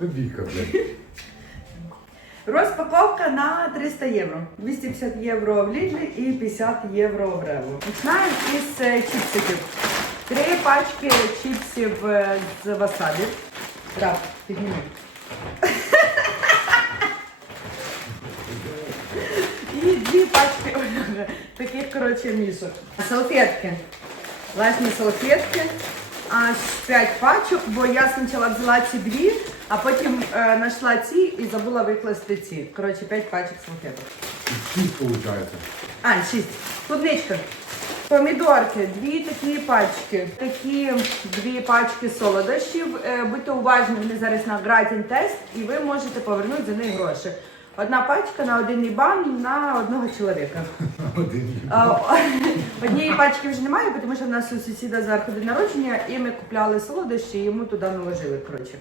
Блядь. Розпаковка на 300 євро. 250 євро в Лідлі і 50 євро в Рево. Починаємо із е, чіпсиків. Три пачки чіпсів е, з васабі. Раб, підніми. І дві пачки таких, коротше, мішок. Салфетки. Власні салфетки. Аж 5 пачок, бо я спочатку взяла ці дві, а потім е, знайшла ці і забула викласти ці. Коротше, 5 пачок салфеток. Шість виходить. А, 6. Клубничка. Помідорки, дві такі пачки. Такі дві пачки солодощів. Е, Будьте уважні, вони зараз на гратін тест, і ви можете повернути за них гроші. Одна пачка на один ібан на одного чоловіка. А, Однієї пачки вже немає, тому що в нас у сусіда день народження, і ми купляли солодощі, і йому туди наложили. Коротше,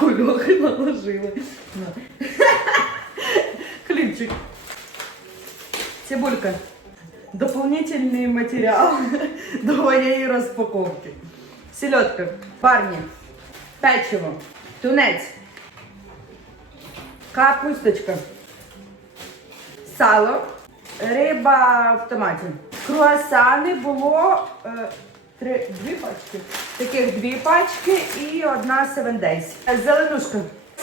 кульохи наложили. Ну. Цибулька. Дополнительний матеріал до моєї розпаковки. Селедка, парні, печиво, тунець, капусточка, сало, риба в томаті. Круасани було е, три, дві пачки. Таких дві пачки і одна Seven Days. Зеленушка.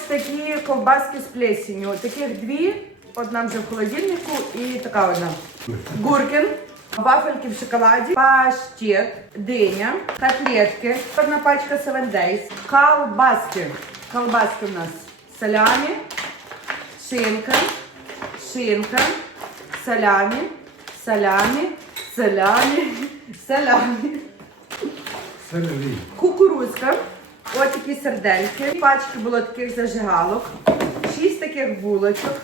Такі ковбаски з плесенью. Таких дві, одна вже в холодильнику і така одна. Гуркін. Вафельки в шоколаді, паштет, диня, котлетки, одна пачка Days, колбаски. Колбаски у нас салямі, шинка, шинка, салямі, салямі, салямі, салямі, Селері. кукурузка, ось такі сердельки, пачки було таких зажигалок, шість таких булочок,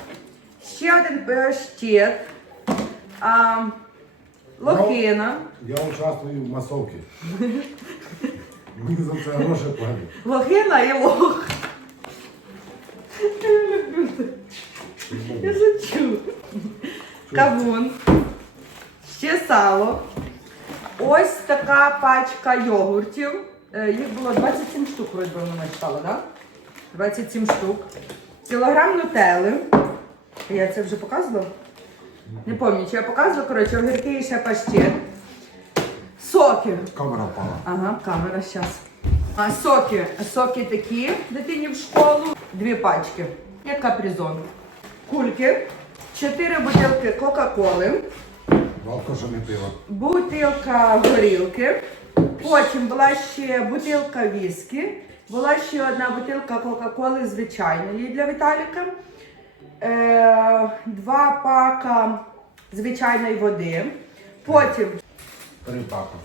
ще один паштет, а, лохина, Я участвую в масовці. Мені за це гроші платять. лохина і лох. Кавун. Ще сало. Ось така пачка йогуртів. Е, Їх було 27 штук, вроді би вона читала, так? 27 штук. Кілограм нутели. Я це вже показувала? Не пам'ятаю, чи я показувала, коротше, огірки і ще паштет. Соки. Камера впала. Ага, камера зараз. А соки. Соки такі дитині в школу. Дві пачки. Як капризон. Кульки. Чотири бутилки Кока-Коли. Не пиво. Бутилка горілки. Потім була ще бутилка віскі. Була ще одна бутилка Кока-Коли звичайної для Віталіка. Е, два пака звичайної води. Потім Три пака.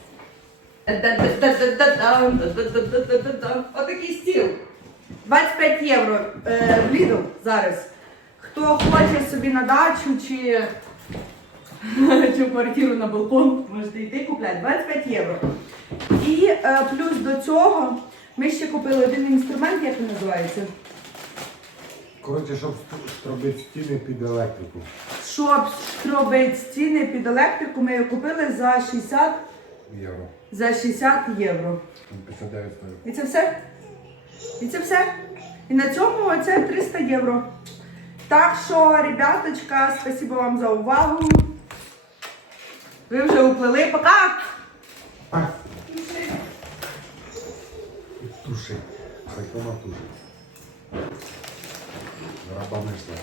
Отакий стіл. 25 євро е, в Lidl зараз. Хто хоче собі на дачу чи, чи квартиру на балкон, можете йти купляти. 25 євро. І е, плюс до цього ми ще купили один інструмент, як він називається. Коротше, щоб зробити стіни під електрику. Щоб робити стіни під електрику, ми його купили за 60, Євро. за 60 євро. 59 стоїть. І це все? І це все? І на цьому оце 300 євро. Так що, ребяточка, спасибо вам за увагу. Ви вже уплили. Пока! Туши. Хай вона тушить. Раба не слеш.